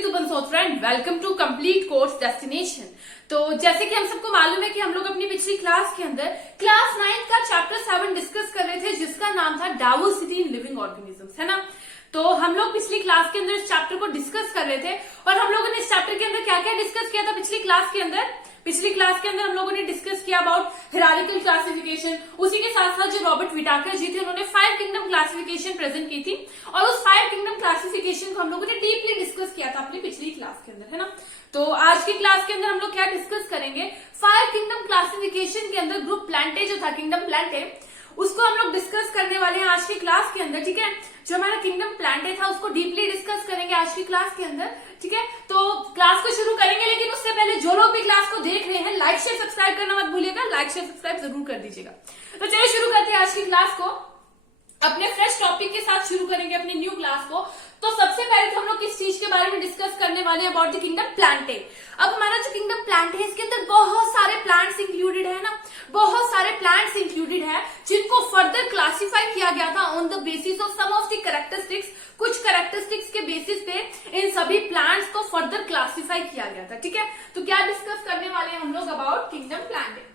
Ritu Bansotra and welcome to complete course destination. तो जैसे कि हम सबको मालूम है कि हम लोग अपनी पिछली क्लास के अंदर क्लास 9 का चैप्टर 7 डिस्कस कर रहे थे, जिसका नाम था डाइवर्सिटी इन लिविंग ऑर्गेनिजम्स, है ना। तो हम लोग पिछली क्लास के अंदर इस चैप्टर को डिस्कस कर रहे थे और हम लोगों ने इस चैप्टर के अंदर क्या क्या डिस्कस किया था पिछली क्लास के अंदर हम लोगों ने डिस्कस किया अबाउट हिरार्किकल क्लासिफिकेशन। उसी के साथ साथ जो रॉबर्ट विटाकर जी थे उन्होंने 5 किंगडम क्लासिफिकेशन प्रेजेंट की थी और उस 5 किंगडम क्लासिफिकेशन को हम लोगों ने डीपली डिस्कस किया था अपनी पिछली क्लास के अंदर, है ना। तो आज की क्लास के अंदर हम लोग क्या डिस्कस करेंगे, 5 किंगडम क्लासिफिकेशन के अंदर ग्रुप प्लांटे जो था, किंगडम प्लांटे, उसको हम लोग डिस्कस करने वाले हैं आज की क्लास के अंदर, ठीक है। जो हमारा किंगडम प्लांटे था उसको डीपली डिस्कस करेंगे आज की क्लास के अंदर, ठीक है। तो क्लास को शुरू करेंगे, लेकिन उससे पहले जो लोग भी क्लास को देख रहे हैं लाइक शेयर सब्सक्राइब करना मत भूलिएगा, लाइक शेयर सब्सक्राइब जरूर कर दीजिएगा। तो चलिए शुरू करते हैं आज की क्लास को, अपने फ्रेश टॉपिक के साथ शुरू करेंगे अपनी न्यू क्लास को। तो सबसे पहले तो हम लोग किस चीज के बारे में डिस्कस करने वाले हैं, अबाउट द किंगडम प्लांटे। अब हमारा जो किंगडम प्लांट है इसके अंदर बहुत सारे प्लांट्स इंक्लूडेड है ना, बहुत सारे प्लांट्स इंक्लूडेड है जिनको फर्दर क्लासिफाई किया गया था on the basis of some of the characteristics. कुछ कैरेक्टरिस्टिक्स के बेसिस पे इन सभी प्लांट्स को फर्दर क्लासिफाई किया गया था, ठीक है। तो क्या डिस्कस करने वाले हैं हम लोग अबाउट किंगडम प्लांटे।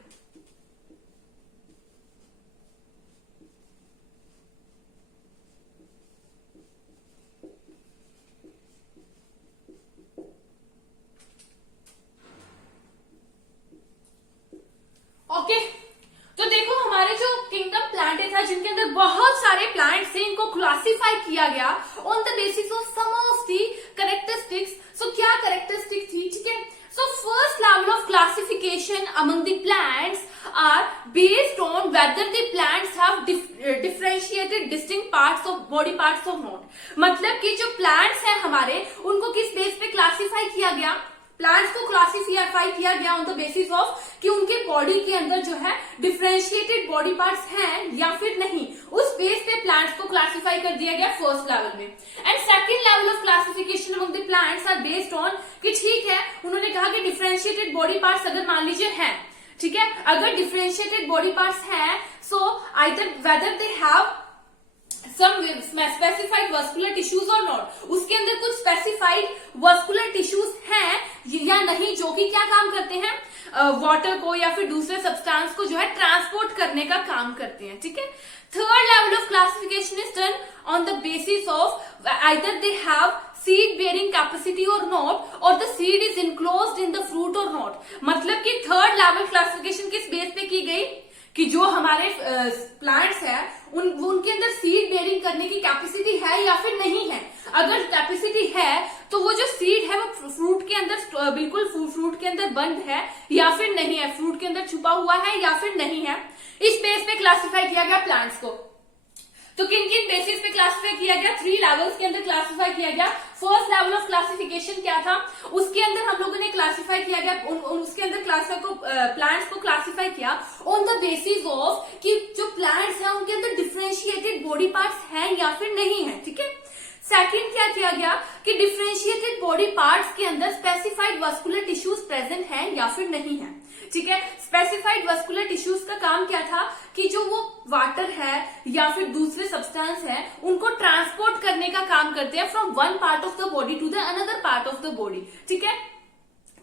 ओके तो देखो हमारे जो किंगडम प्लांट था जिनके अंदर बहुत सारे प्लांट्स थे, इनको क्लासिफाई किया गया on the basis of some of the characteristics. So क्या कैरेक्टरिस्टिक थी, ठीक है। So first level of classification among the plants are based on whether the plants have differentiated distinct parts of body parts of not. मतलब कि जो plants हैं हमारे उनको किस बेस पे क्लासिफाई किया गया, प्लांट्स को क्लासिफाई किया गया ऑन द बेसिस ऑफ कि उनके बॉडी के अंदर जो है डिफरेंशिएटेड बॉडी पार्ट्स हैं या फिर नहीं, उस बेस पे प्लांट्स को क्लासिफाई कर दिया गया फर्स्ट लेवल में। And second level of classification among the plants are based on कि ठीक है, उन्होंने कहा कि डिफरेंशिएटेड बॉडी पार्ट्स अगर मान लीजिए हैं, ठीक है, अगर डिफरेंशिएटेड बॉडी पार्ट्स हैं so either whether they have some specified vascular tissues or not, उसके अंदर कुछ specified vascular tissues हैं या नहीं जो कि क्या काम करते हैं, वाटर को या फिर दूसरे सब्सटेंस को जो है ट्रांसपोर्ट करने का काम करते हैं, ठीक है। Third level of classification is done on the basis of either they have seed bearing capacity और नॉट, और the seed is enclosed in the fruit और नॉट। मतलब कि थर्ड लेवल क्लासिफिकेशन किस बेस पे की गई कि जो हमारे प्लांट्स है उनके अंदर सीड बेयरिंग करने की कैपेसिटी है या फिर नहीं है। अगर कैपेसिटी है तो वो जो सीड है वो फ्रूट के अंदर बिल्कुल फ्रूट के अंदर बंद है या फिर नहीं है, फ्रूट के अंदर छुपा हुआ है या फिर नहीं है। इस बेस पे क्लासिफाई किया गया प्लांट्स को। तो किन किन बेसिस पे क्लासिफाई किया गया, 3 लेवल्स के अंदर क्लासिफाई किया गया। फर्स्ट लेवल ऑफ क्लासिफिकेशन क्या था, उसके अंदर हम लोगों ने क्लासिफाई किया गया उसके अंदर प्लांट्स को क्लासिफाई किया ऑन द बेसिस ऑफ कि जो प्लांट्स हैं उनके अंदर डिफरेंशिएटेड बॉडी पार्ट्स हैं या फिर नहीं है, ठीक है। सेकंड क्या किया गया कि डिफरेंशिएटेड बॉडी पार्ट्स के अंदर स्पेसिफाइड वास्कुलर टिश्यूज प्रेजेंट हैं या फिर नहीं है, ठीक है। स्पेसिफाइड वास्कुलर टिश्यूज का काम क्या था कि जो वो वाटर है या फिर दूसरे सब्सटेंस है उनको ट्रांसपोर्ट करने का काम करते हैं from one part of the body to the another part of the body, ठीक है।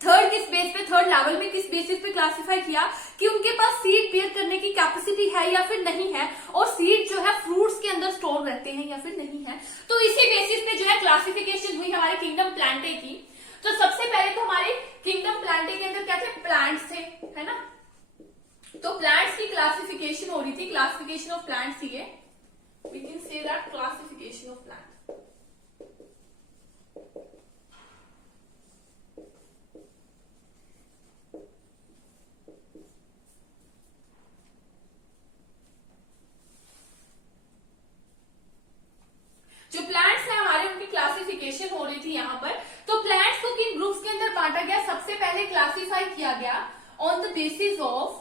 थर्ड किस बेस पे, थर्ड लेवल में किस बेसिस पे क्लासिफाई किया कि उनके पास सीड बेयर करने की कैपेसिटी है या फिर नहीं है, और सीड जो है फ्रूट्स के अंदर स्टोर रहते हैं या फिर नहीं है। तो इसी बेसिस पे जो है क्लासिफिकेशन हुई हमारे किंगडम प्लांटे की। तो सबसे पहले तो हमारे किंगडम प्लांटे के अंदर क्या थे, प्लांट्स थे, है ना। तो प्लांट्स की क्लासिफिकेशन हो रही थी, क्लासिफिकेशन ऑफ प्लांट्स ये, we can say that classification of plants. जो प्लांट्स हैं हमारे उनकी क्लासिफिकेशन हो रही थी यहाँ पर। तो प्लांट्स को किन ग्रुप्स के अंदर बांटा गया, सबसे पहले क्लासिफाई किया गया ऑन द बेसिस ऑफ,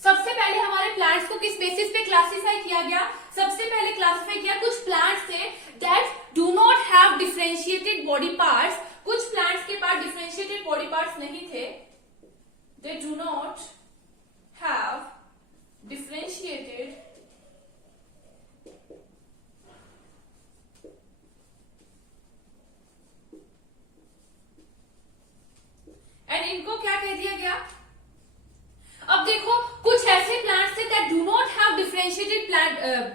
सबसे पहले हमारे प्लांट्स को किस बेसिस पे क्लासिफाई किया गया, सबसे पहले क्लासिफाई किया कुछ प्लांट्स थे that do not have differentiated body parts. कुछ प्लांट्स के पास डिफरेंशिएटेड बॉडी पार्ट्स नहीं थे, they do not have differentiated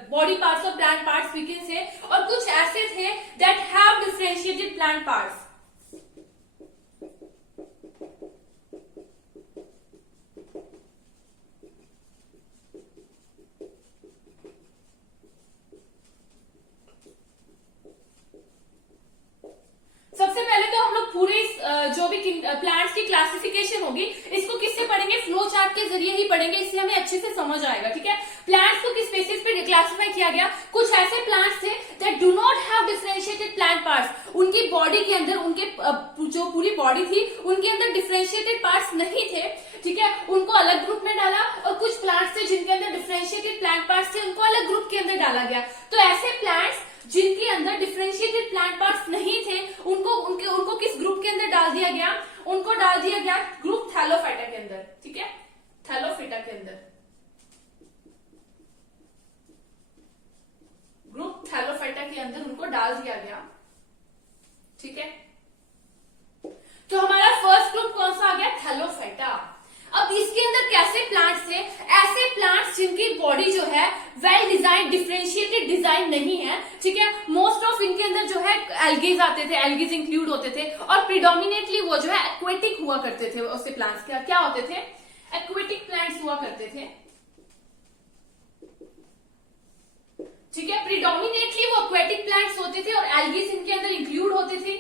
body parts और plant parts we can say, और कुछ ऐसे थे that have differentiated plant parts. सबसे पहले तो हम लोग पूरे जो भी प्लांट्स की क्लासिफिकेशन होगी इसको किससे पढ़ेंगे, फ्लो चार्ट के जरिए ही पढ़ेंगे, इससे हमें अच्छे से समझ आएगा। ठीक है, प्लांट्स को किस बेसिस पे क्लासिफाई किया गया, कुछ ऐसे प्लांट्स थे that do not have differentiated plant parts, उनकी बॉडी के अंदर, उनके जो पूरी बॉडी थी उनके अंदर डिफरेंशिएटेड पार्ट्स नहीं थे। ठीक है, उनको अलग ग्रुप में डाला, और कुछ प्लांट्स थे जिनके अंदर डिफरेंशिएटेड प्लांट पार्ट्स थे उनको अलग ग्रुप के अंदर डाला गया। तो ऐसे प्लांट्स जिनके अंदर डिफरेंशिएटेड प्लांट पार्ट्स नहीं थे उनको किस ग्रुप के अंदर डाल दिया गया, उनको डाल दिया गया ग्रुप थैलोफाइटा के अंदर। ठीक है, थैलोफाइटा के अंदर, ग्रुप थैलोफाइटा के अंदर उनको डाल दिया गया। ठीक है, तो हमारा फर्स्ट ग्रुप कौन सा आ गया, थैलोफाइटा। अब इसके अंदर कैसे प्लांट्स थे, ऐसे प्लांट्स जिनकी बॉडी जो है वेल डिजाइन, डिफरेंशिएटेड डिजाइन नहीं है। ठीक है, मोस्ट ऑफ इनके अंदर जो है एल्गेज आते थे, एल्गेज इंक्लूड होते थे, और प्रिडोमिनेटली वो जो है एक्वेटिक हुआ करते थे। उससे प्लांट्स क्या होते थे, एक्वेटिक प्लांट्स हुआ करते थे। ठीक है, प्रिडोमिनेटली वो एक्वेटिक प्लांट्स होते थे और एल्गेज इनके अंदर इंक्लूड होते थे।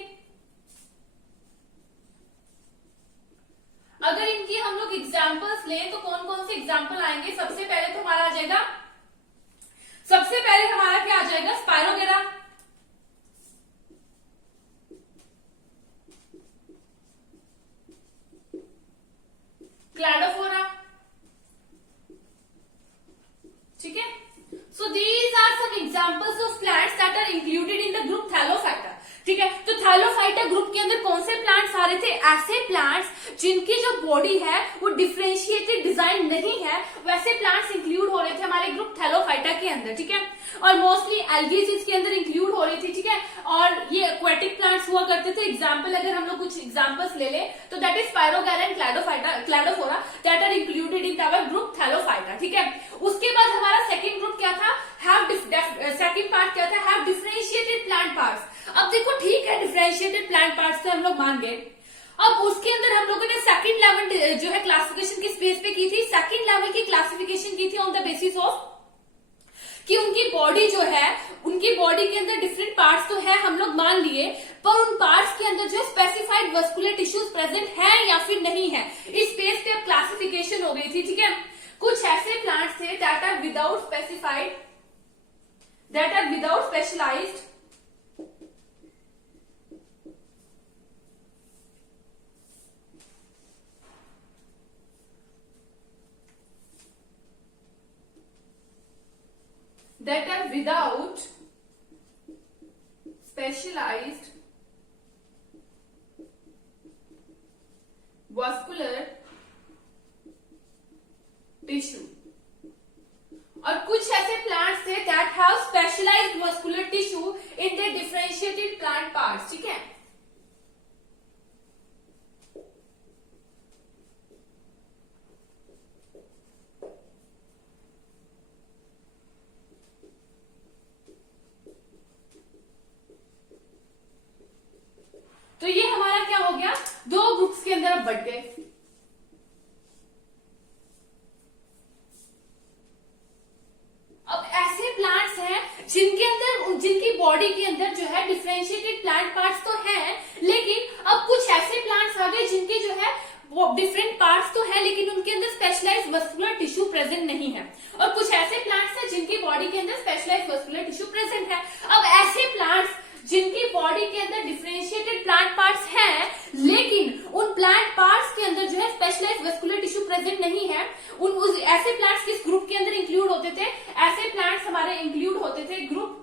अगर इनकी हम लोग एग्जाम्पल्स लें तो कौन कौन से एग्जाम्पल आएंगे, सबसे पहले तो हमारा आ जाएगा, सबसे पहले हमारा क्या आ जाएगा, स्पायरोगेरा, क्लैडोफोरा। ठीक है, so these are some examples of plants that are included in the group thallophyta. ठीक है, तो थैलोफाइटा ग्रुप के अंदर कौन से प्लांट्स आ रहे थे, ऐसे प्लांट्स जिनकी जो बॉडी है वो डिफरेंशिएटेड डिजाइन नहीं है, वैसे प्लांट्स इंक्लूड हो रहे थे हमारे ग्रुप थैलोफाइटा के अंदर। ठीक है, और मोस्टली एल्गेज इसके अंदर इंक्लूड हो रही थी। ठीक है, और ये एक्वेटिक प्लांट्स हुआ करते थे। एग्जाम्पल अगर हम लोग कुछ एग्जाम्पल्स ले ले तो that is spirogyra and cladophora that are included in our group thallophyta. ठीक है, उसके बाद हमारा सेकेंड ग्रुप क्या था, सेकेंड पार्ट क्या था, हैव डिफरेंशिएटेड प्लांट पार्ट्स। अब देखो ठीक है, डिफरेंशिएटेड प्लांट पार्ट्स तो हम लोग मान गए। अब उसके अंदर हम लोगों ने सेकंड लेवल जो है क्लासिफिकेशन किस बेस पे की थी, सेकंड लेवल की क्लासिफिकेशन की थी ऑन द बेसिस ऑफ कि उनकी बॉडी जो है, उनकी बॉडी के अंदर डिफरेंट पार्ट्स तो है हम लोग मान लिए, पर उन पार्ट्स के अंदर जो स्पेसिफाइड वस्कुलर टिश्यूज प्रेजेंट है या फिर नहीं है, इस बेस पे अब क्लासिफिकेशन हो गई थी। ठीक है, कुछ ऐसे प्लांट्स थे that are without specified, that are without specialised that are without specialized vascular tissue, और कुछ ऐसे प्लांट्स थे that have specialized vascular tissue in their differentiated plant parts। ठीक है, तो ये हमारा क्या हो गया, दो ग्रुप्स के अंदर अब बढ़ गए। अब ऐसे प्लांट्स हैं जिनके अंदर, जिनकी बॉडी के अंदर जो है डिफरेंशिएटेड प्लांट पार्ट्स तो हैं, लेकिन अब कुछ ऐसे प्लांट्स आ गए जिनके जो है वो डिफरेंट पार्ट्स तो है लेकिन उनके अंदर स्पेशलाइज्ड वस्कुलर टिश्यू प्रेजेंट नहीं है, और कुछ ऐसे प्लांट्स हैं जिनकी बॉडी के अंदर स्पेशलाइज्ड वस्कुलर टिश्यू प्रेजेंट है। अब ऐसे प्लांट्स जिनकी बॉडी के अंदर डिफरेंशिएटेड प्लांट पार्ट्स हैं लेकिन उन प्लांट पार्ट्स के अंदर जो है स्पेशलाइज्ड वस्कुलर टिश्यू प्रेजेंट नहीं है, ऐसे प्लांट्स किस ग्रुप के अंदर इंक्लूड होते थे, ऐसे प्लांट्स हमारे इंक्लूड होते थे ग्रुप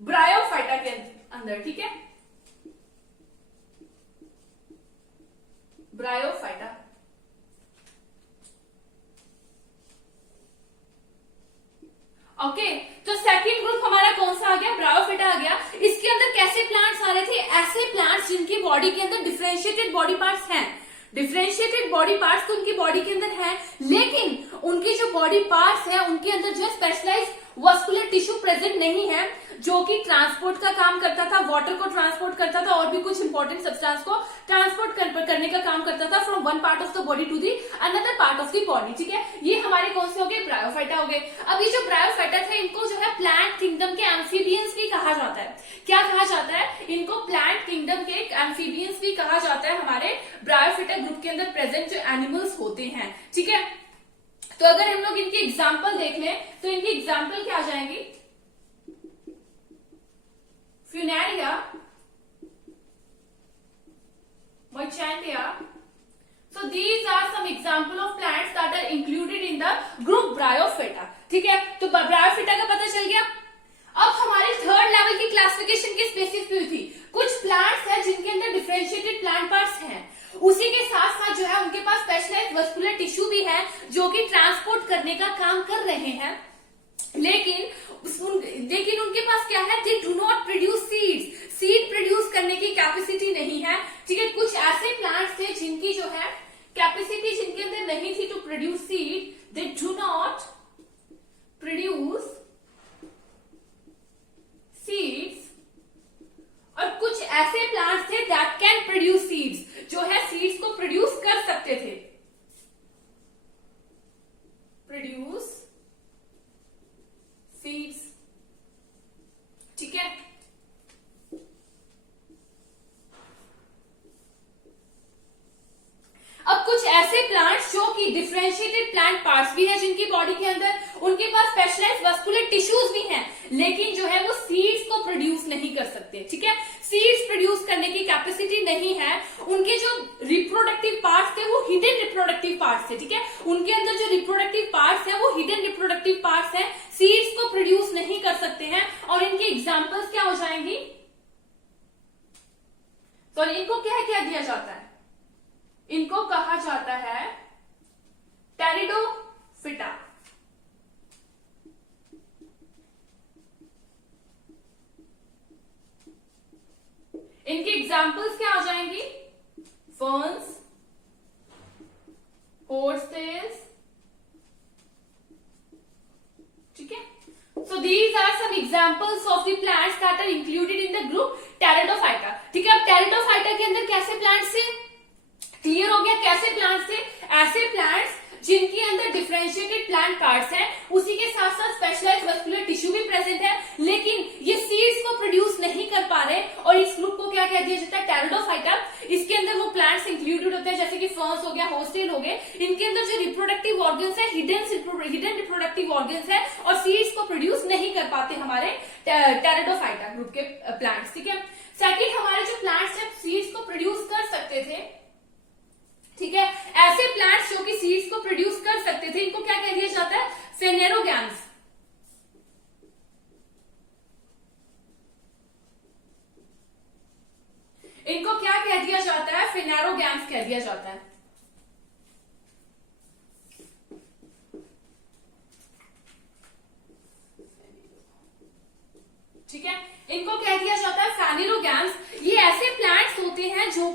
ब्रायोफाइटा के अंदर। ठीक है, ब्रायोफाइटा। ओके, तो सेकंड ग्रुप हमारा कौन सा आ गया, ब्रायोफाइटा आ गया। इसके अंदर कैसे प्लांट्स आ रहे थे, ऐसे प्लांट्स जिनकी बॉडी के अंदर डिफरेंशिएटेड बॉडी पार्ट्स हैं, डिफरेंशिएटेड बॉडी पार्ट्स तो उनकी बॉडी के अंदर है लेकिन उनकी जो बॉडी बॉडी पार्ट्स है उनके अंदर जो है स्पेशलाइज्ड वस्कुलर टिश्यू प्रेजेंट नहीं है, जो कि ट्रांसपोर्ट का काम करता था, वाटर को ट्रांसपोर्ट करता था और भी कुछ इंपॉर्टेंट सब्सटेंस को ट्रांसपोर्ट करने का काम करता था from one part of the body to the another part of the body. ठीक है, ये हमारे कौन से हो गए, ब्रायोफाइटा हो गए। अब ये जो ब्रायोफाइटा थे इनको जो है प्लांट किंगडम के एम्फीबियंस भी कहा जाता है। क्या कहा जाता है, इनको प्लांट किंगडम के एम्फीबियंस भी कहा जाता है, हमारे ब्रायोफाइटा ग्रुप के अंदर प्रेजेंट जो एनिमल्स होते हैं। ठीक है, तो अगर हम लोग इनकी एग्जाम्पल देख लें तो इनकी एग्जाम्पल क्या आ जाएंगी, Funaria, Moichantia. So these are some example of plants that are included in the group Bryophyta. ठीक है, तो Bryophyta का पता चल गया। अब हमारे थर्ड लेवल की क्लासिफिकेशन की स्पेसिफिक थी, कुछ प्लांट्स है जिनके अंदर डिफरेंशिएटेड प्लांट पार्ट्स हैं, उसी के साथ साथ जो है उनके पास स्पेशलाइज्ड वस्कुलर टिश्यू भी है जो कि ट्रांसपोर्ट करने का काम कर रहे हैं, लेकिन उनके पास क्या है, दे do not produce seeds, seed produce करने की कैपेसिटी नहीं है। ठीक है, कुछ ऐसे प्लांट्स थे जिनकी जो है कैपेसिटी जिनके अंदर नहीं थी to produce seed, they do not produce seeds, और कुछ ऐसे प्लांट्स थे दैट कैन प्रोड्यूस सीड्स, जो है सीड्स को प्रोड्यूस कर सकते थे, प्रोड्यूस सीड्स। ठीक है, अब कुछ ऐसे प्लांट्स जो कि डिफरेंशिएटेड प्लांट पार्ट्स भी है जिनकी बॉडी के अंदर, उनके पास स्पेशलाइज्ड वस्कुलर टिश्यूज भी हैं, लेकिन जो है वो सीड्स को प्रोड्यूस नहीं कर सकते। ठीक है, सीड्स प्रोड्यूस करने की कैपेसिटी नहीं है, उनके जो रिप्रोडक्टिव पार्ट्स थे वो हिडन रिप्रोडक्टिव पार्ट्स थे। ठीक है, उनके अंदर जो रिप्रोडक्टिव पार्ट्स है वो हिडन रिप्रोडक्टिव पार्ट्स हैं, सीड्स को प्रोड्यूस नहीं कर सकते हैं, और इनकी एग्जाम्पल्स क्या हो जाएंगी, तो इनको क्या दिया जाता है, इनको कहा जाता है टेरिडोफिटा। इनकी एग्जाम्पल्स क्या आ जाएंगी, फर्न्स, होर्सटेल्स। ठीक है, so these are some examples of the plants that are included in the group Pteridophyta. ठीक है, अब टेरिडोफाइटा के अंदर कैसे प्लांट्स थे, क्लियर हो गया, कैसे प्लांट्स थे, ऐसे प्लांट्स जिनके अंदर डिफरेंशिएटेड प्लांट पार्ट्स हैं, उसी के साथ साथ स्पेशलाइज्ड वस्कुलर टिश्यू भी प्रेजेंट है, लेकिन ये सीड्स को प्रोड्यूस नहीं कर पा रहे, और इस ग्रुप को क्या कह दिया जाता है, टेरिडोफाइटा। इसके अंदर वो प्लांट्स इंक्लूडेड होते हैं जैसे कि फर्न्स हो गया, होस्टेल हो गए, इनके अंदर जो रिप्रोडक्टिव ऑर्गन्स है हिडन रिप्रोडक्टिव ऑर्गन्स है, और सीड्स को प्रोड्यूस नहीं कर पाते हमारे टेरिडोफाइटा ग्रुप के प्लांट्स। ठीक है, सेकंड हमारे जो प्लांट्स है सीड्स को प्रोड्यूस कर सकते थे। ठीक है, ऐसे प्लांट्स जो कि सीड्स को प्रोड्यूस कर सकते थे, इनको क्या कह दिया जाता है, फेनेरोगैम्स। इनको क्या कह दिया जाता है, फेनेरोगैम्स कह दिया जाता है। ठीक है, इनको कह दिया जाता है फेनेरोगैम्स। ये ऐसे प्लांट्स होते हैं जो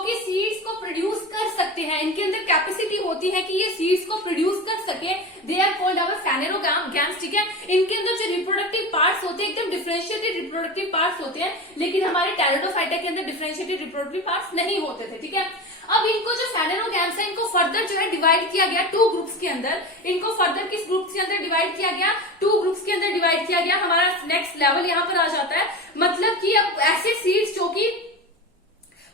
कि सीड्स को प्रोड्यूस कर सकते हैं, इनके अंदर कैपेसिटी होती है कि ये सीड्स को प्रोड्यूस कर सके, they are called our phanerogams. ठीक है, इनके अंदर जो रिप्रोडक्टिव पार्ट्स होते हैं एकदम डिफरेंशिएटेड रिप्रोडक्टिव पार्ट्स होते हैं, लेकिन हमारे टेरिडोफाइटा के अंदर डिफरेंशिएटेड रिप्रोडक्टिव पार्ट्स नहीं होते थे। ठीक है, अब इनको जो फेनेरोगैम्स है इनको फर्दर जो है डिवाइड किया गया टू ग्रुप्स के अंदर, इनको फर्दर किस ग्रुप्स के अंदर डिवाइड किया गया, टू ग्रुप्स के अंदर डिवाइड किया गया। हमारा नेक्स्ट लेवल यहां पर आ जाता है, मतलब कि अब ऐसे सीड्स जो कि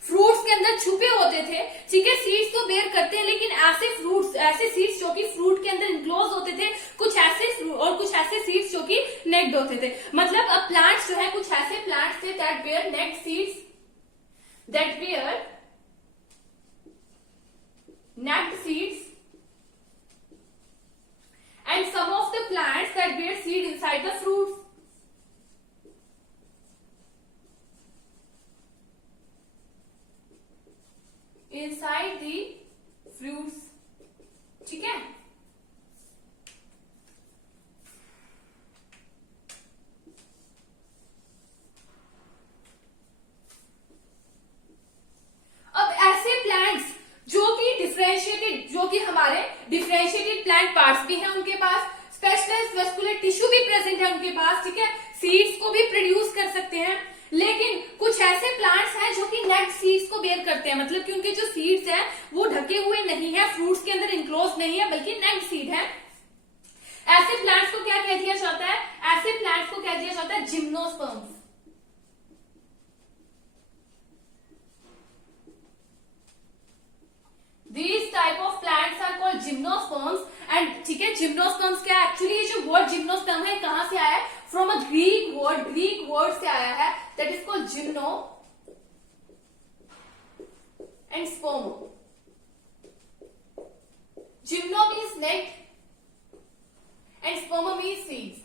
फ्रूट्स के अंदर छुपे होते थे, ठीक है, सीड्स तो बेयर करते हैं, लेकिन ऐसे सीड्स जो कि फ्रूट के अंदर इनक्लोज होते थे, कुछ ऐसे सीड्स जो कि नेक्ड होते थे। मतलब अब प्लांट्स जो है कुछ ऐसे प्लांट्स थे that bear naked seeds, that bear necked seeds, and some of the plants that bear seed inside the fruits. Inside the fruits. सारे डिफरेंशिएटेड प्लांट पार्ट्स भी हैं उनके पास, स्पेशलाइज्ड वस्कुलर टिश्यू भी प्रेजेंट है उनके पास, ठीक है, सीड्स को भी प्रोड्यूस कर सकते हैं। लेकिन कुछ ऐसे प्लांट्स हैं जो कि नेक्ड सीड्स को बेयर करते हैं, मतलब कि उनके जो सीड्स हैं वो ढके हुए नहीं है, फ्रूट्स के अंदर इंक्लोज नहीं है, बल्कि नेक्ड सीड है। ऐसे प्लांट्स को क्या कह दिया जाता है? ऐसे प्लांट्स को कह दिया जाता है gymnosperms. These type of plants are called gymnosperms and ठीक है, जिम्नोस्पर्म्स क्या है? एक्चुअली ये जो वर्ड जिम्नोस्पर्म है कहां से आया है? फ्रॉम अ ग्रीक वर्ड से आया है, that is called gymno and sperm. Gymno means net and sperm means seeds,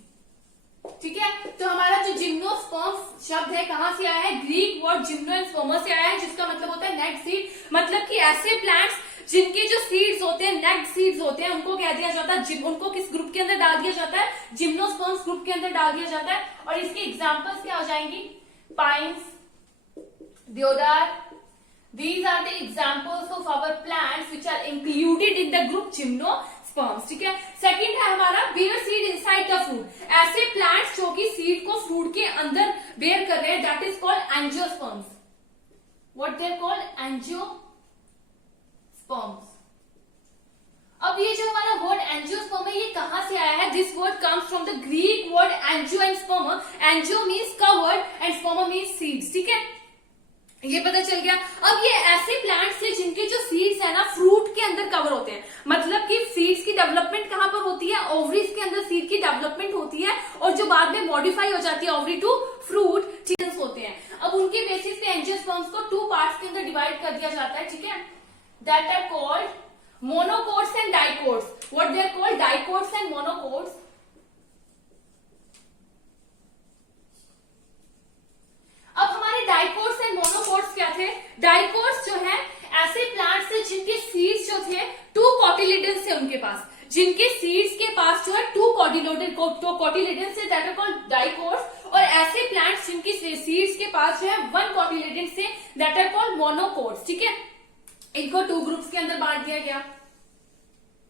ठीक है। तो हमारा जो जिम्नोस्पर्म शब्द है कहां से आया है? Greek word gymno and sperm से आया है, जिसका मतलब होता है नेट सीड। मतलब कि ऐसे प्लांट्स जिनके जो सीड्स होते हैं, नेट सीड्स होते हैं, उनको कह दिया जाता है, उनको किस ग्रुप के अंदर डाल दिया जाता है? जिम्नोस्पर्म्स ग्रुप के अंदर डाल दिया जाता है। और इसके एग्जांपल्स क्या हो जाएंगी? पाइन्स, देवदार, these are the examples of our plants which are included in the group gymnosperms, ठीक है। सेकंड है हमारा bear seed inside the fruit, ऐसे प्लांट्स जो कि सीड को फ्रूट के अंदर बेयर कर रहे हैं, that is called angiosperms. What they are called? Angiosperms. अब ये जो हमारा वर्ड एंजियोस्पर्म है ये कहां से आया है? This word comes from the Greek word angio and sperm. Angio means covered and sperm means seeds, ठीक है, ये पता चल गया। अब ये ऐसे प्लांट्स हैं जिनके जो सीड्स है ना फ्रूट के अंदर कवर होते हैं, मतलब कि सीड्स की डेवलपमेंट कहां पर होती है? ओवरीज के अंदर सीड की डेवलपमेंट होती है और जो बाद में मॉडिफाई हो जाती है ओवरी टू फ्रूट, चिकन्स होते हैं। अब उनके बेसिस पे एंजियोस्पर्म्स को टू पार्ट्स के अंदर डिवाइड कर दिया जाता है, ठीक है, that are called monocots and dicots. What they are called? Dicots and monocots. अब हमारे डाइकोट्स एंड मोनोकोट्स क्या थे? डाइकोट्स जो है ऐसे प्लांट्स थे जिनके सीड्स जो थे टू कॉटिलेडन्स थे उनके पास, जिनके सीड्स के पास जो है टू कॉटिलेडन्स थे, दैट आर कॉल्ड डाइकोट्स। और ऐसे प्लांट्स जिनकी सीड्स के पास जो है वन कॉटिलेडन्स थे, दैट आर कॉल्ड मोनोकोट्स, ठीक है। इनको टू ग्रुप्स के अंदर बांट दिया गया,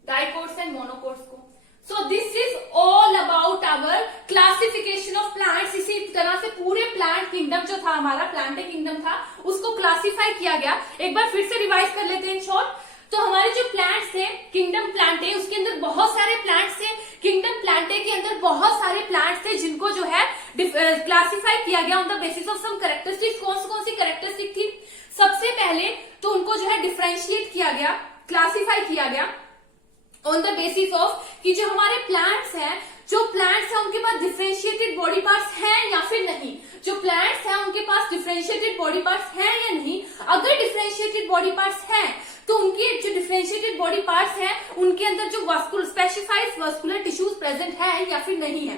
डाइकोट्स एंड मोनोकोट्स को। So this is all about our classification of plants. इसी तरह से पूरे प्लांट किंगडम जो था हमारा, प्लांट किंगडम था, उसको क्लासिफाई किया गया। एक बार फिर से रिवाइज कर लेते हैं इन शॉर्ट। तो हमारे जो प्लांट्स थे किंगडम प्लांटे, उसके अंदर बहुत सारे प्लांट्स थे। किंगडम प्लांटे के अंदर बहुत सारे प्लांट्स थे जिनको जो है क्लासिफाई किया गया on the basis of some characteristics. कौन सी कैरेक्टरिस्टिक थी? सबसे पहले तो उनको जो है डिफरेंशिएट किया गया, क्लासिफाई किया गया ऑन द बेसिस ऑफ कि जो हमारे प्लांट्स हैं, जो प्लांट्स हैं उनके पास डिफरेंशिएटेड बॉडी पार्ट्स हैं या फिर नहीं। जो प्लांट्स हैं उनके पास डिफरेंशिएटेड बॉडी पार्ट्स हैं या नहीं। अगर डिफरेंशिएटेड बॉडी पार्ट्स हैं तो उनके जो डिफरेंशिएटेड बॉडी पार्ट्स हैं उनके अंदर जो स्पेसिफाइड वस्कुलर टिश्यूज प्रेजेंट है या फिर नहीं है।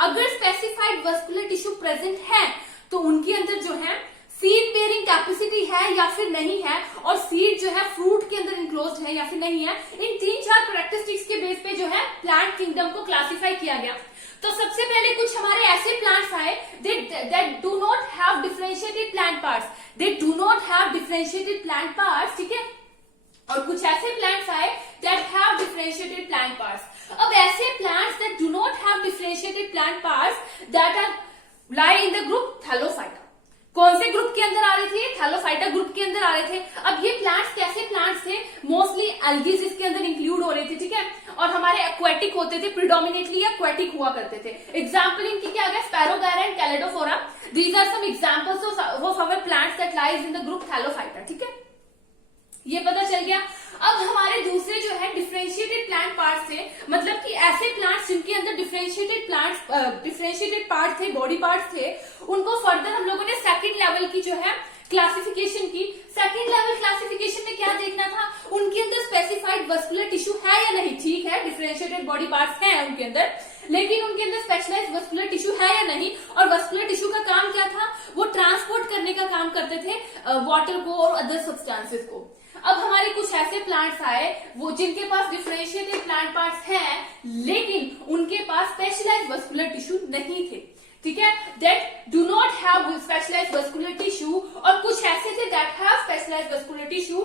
अगर स्पेसिफाइड वस्कुलर टिश्यू प्रेजेंट है तो उनके अंदर जो है सीड बेयरिंग कैपेसिटी है या फिर नहीं है, और सीड जो है फ्रूट के अंदर इंक्लोज्ड है या फिर नहीं है। इन 3-4 कैरेक्टरिस्टिक्स के बेस पे जो है प्लांट किंगडम को क्लासिफाई किया गया। तो सबसे पहले कुछ हमारे ऐसे प्लांट्स आए that do not have differentiated plant parts, they do not have differentiated plant parts, ठीक है। और कुछ ऐसे प्लांट्स आए that have differentiated plant parts. अब ऐसे plants that do not have differentiated plant parts that are lie in the group Thallophyta. कौन से ग्रुप के अंदर आ रहे थे? थैलोफाइटा ग्रुप के अंदर आ रहे थे। अब ये प्लांट्स कैसे प्लांट्स थे? मोस्टली एल्गीज इसके अंदर इंक्लूड हो रहे थे, ठीक है, और हमारे एक्वेटिक होते थे, प्रिडोमिनेटली एक्वेटिक हुआ करते थे। एग्जांपल इनकी क्या आ गया? Spirogyra and cladophora. These are some examples of our plants that lies in the group thallophyta, ठीक है, ये पता चल गया। अब हमारे दूसरे जो है डिफरेंशिएटेड प्लांट पार्ट्स थे, मतलब कि ऐसे प्लांट्स जिनके अंदर डिफरेंशिएटेड पार्ट थे, बॉडी पार्ट्स थे, उनको फर्दर हम लोगों ने सेकंड लेवल की जो है क्लासिफिकेशन की। सेकंड लेवल क्लासिफिकेशन में क्या देखना था? उनके अंदर स्पेसिफाइड वस्कुलर टिश्यू है या नहीं। ठीक है, डिफरेंशिएटेड बॉडी पार्ट्स हैं उनके अंदर, लेकिन उनके अंदर स्पेशलाइज्ड वस्कुलर टिश्यू है या नहीं। और वस्कुलर टिश्यू का काम क्या था? वो ट्रांसपोर्ट करने का काम करते थे वाटर को और अदर सब्सटेंसेस को। अब हमारे कुछ ऐसे प्लांट्स आए वो जिनके पास डिफरेंशिएटेड प्लांट पार्ट्स हैं, लेकिन उनके पास स्पेशलाइज्ड वस्कुलर टिश्यू नहीं थे, ठीक है, that do not have specialised vascular tissue. और कुछ ऐसे थे that have specialised vascular tissue.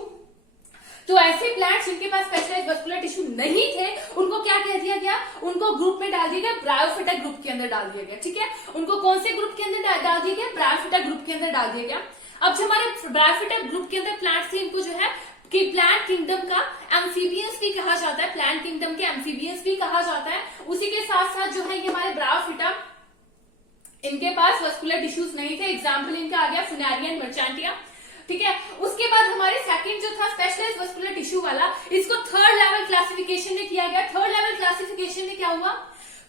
तो ऐसे प्लांट्स जिनके पास स्पेशलाइज्ड वस्कुलर टिश्यू नहीं थे, उनको क्या कह दिया गया, उनको ग्रुप में डाल दिया गया, ब्रायोफिटा ग्रुप के अंदर डाल दिया गया। ठीक है, उनको कौन से ग्रुप के अंदर डाल दिया गया, ब्रायोफिटा ग्रुप के अंदर डाल दिया गया। अब जो हमारे ब्रायोफिटा ग्रुप के अंदर प्लांट्स थे, इनको जो है कि प्लांट किंगडम का एम्फीबियंस भी कहा जाता है, प्लांट किंगडम के एम्फीबियंस भी कहा जाता है। उसी के साथ साथ जो है ये हमारे ब्रायोफिटा, इनके पास वस्कुलर टिश्यूज नहीं थे। एग्जाम्पल इनका आ गया फुनेरिया एंड मर्चेंटिया। ठीक है, उसके बाद हमारे सेकंड जो था स्पेशलाइज्ड वस्कुलर टिश्यू वाला, इसको थर्ड लेवल क्लासिफिकेशन में किया गया। थर्ड लेवल क्लासिफिकेशन में क्या हुआ,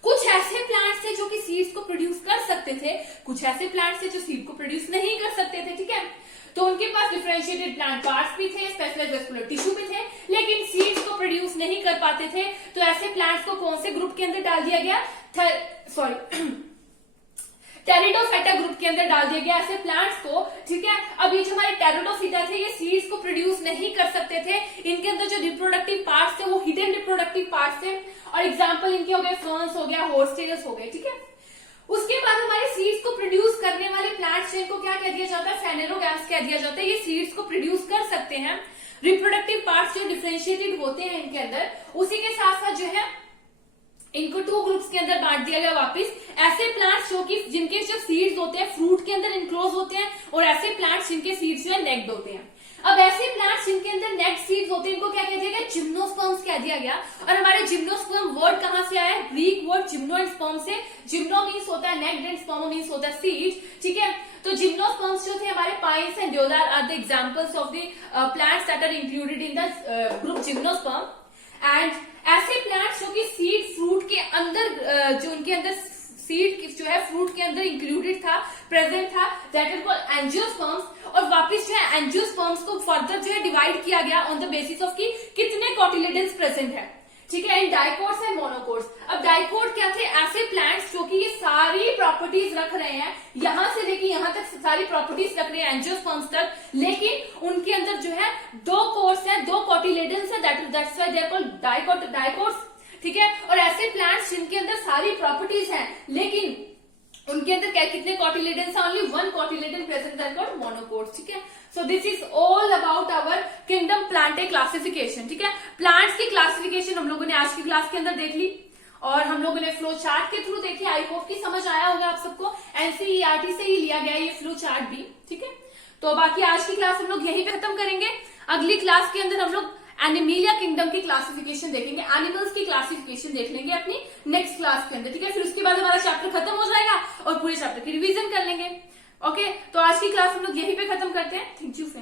कुछ ऐसे प्लांट्स थे जो कि सीड्स को प्रोड्यूस कर सकते थे, कुछ ऐसे प्लांट्स थे जो सीड को प्रोड्यूस नहीं कर सकते थे। ठीक है, तो उनके पास डिफरेंशिएटेड प्लांट पार्ट्स भी थे, स्पेशलाइज्ड वस्कुलर टिश्यू भी थे, लेकिन सीड्स को प्रोड्यूस नहीं कर पाते थे। तो ऐसे प्लांट्स को कौन से ग्रुप के अंदर डाल दिया गया, टेरिडोफाइटा ग्रुप के अंदर डाल दिया गया ऐसे प्लांट्स को। ठीक है, अब ये जो हमारे टेरिडोफाइटा थे, ये सीड्स को प्रोड्यूस नहीं कर सकते थे। इनके अंदर जो रिप्रोडक्टिव पार्ट्स थे वो हिडन रिप्रोडक्टिव पार्ट्स थे, और एग्जांपल इनके हो गए फर्न्स हो गया, हॉर्सटेलस हो गए। ठीक है, उसके बाद हमारे सीड्स को प्रोड्यूस करने वाले प्लांट्स जिनको क्या कह दिया जाता है, फेनेरोगैम्स कह दिया जाता है। ये सीड्स को प्रोड्यूस कर सकते हैं, रिप्रोडक्टिव पार्ट्स जो डिफरेंशिएटेड होते हैं इनके अंदर। उसी के साथ साथ जो है इनको टू ग्रुप्स के अंदर बांट दिया गया वापस। ऐसे प्लांट्स जो कि जिनके जो सीड्स होते हैं फ्रूट के अंदर इनक्लोज होते हैं, और ऐसे प्लांट्स जिनके सीड्स जो है नेक्ड होते हैं। अब ऐसे प्लांट्स जिनके अंदर नेक्ड सीड्स होते हैं, इनको क्या कह दिया गया, जिम्नोस्पर्म्स कह दिया गया। और हमारे जिम्नोस्पर्म वर्ड कहां से आया है, Greek word gymno and sperm से। जिम्नो मीन्स होता है नेक्ड एंड स्पर्म मीन्स होता है सीड्स। ठीक है, तो जिम्नोस्पर्म्स जो थे हमारे pines and deodar are the examples of the plants that are included in the group gymnosperm. And ऐसे प्लांट्स जो कि सीड फ्रूट के अंदर जो उनके अंदर सीड जो है फ्रूट के अंदर इंक्लूडेड था, प्रेजेंट था, दैट इज कॉल्ड एंजियोस्पर्म्स। और वापस जो है एंजियोस्पर्म्स को फर्दर जो है डिवाइड किया गया ऑन द बेसिस ऑफ कि कितने कोटिलेडन्स प्रेजेंट है। ठीक है, एंड डाइकोट्स एंड मोनोकोट्स। अब डाइकोट क्या थे, ऐसे प्लांट्स जो कि ये सारी प्रॉपर्टीज रख रहे हैं, यहां से लेके यहां तक सारी प्रॉपर्टीज रख रहे हैं एंजियोस्पर्म्स तक, लेकिन उनके अंदर जो है दो कोर्स है, दो कोटिलेडन्स है, that's why they are called dicots. ठीक है, और ऐसे प्लांट्स जिनके अंदर सारी प्रॉपर्टीज हैं, लेकिन उनके अंदर क्या कितने कोटिलेडन्स है, only one cotyledon present, that called monocots. ठीक है, so this is all about our kingdom plantae classification. ठीक है, प्लांट्स की क्लासिफिकेशन हम लोगों ने आज की क्लास के अंदर देख ली, और हम लोगों ने फ्लो चार्ट के थ्रू देखी। आई होप कि समझ आया होगा आप सबको, एनसीईआरटी से ही लिया गया ये फ्लो चार्ट भी। ठीक है, तो बाकी आज की क्लास हम लोग यहीं पे खत्म करेंगे। अगली क्लास के अंदर हम लोग एनिमेलिया किंगडम की क्लासिफिकेशन देखेंगे, एनिमल्स की क्लासिफिकेशन देख लेंगे अपनी नेक्स्ट क्लास के अंदर। ठीक है, फिर उसके बाद हमारा चैप्टर खत्म हो जाएगा और पूरे चैप्टर की रिवीजन कर लेंगे। ओके, तो आज की क्लास हम लोग यहीं पे खत्म करते हैं। Thank you friends.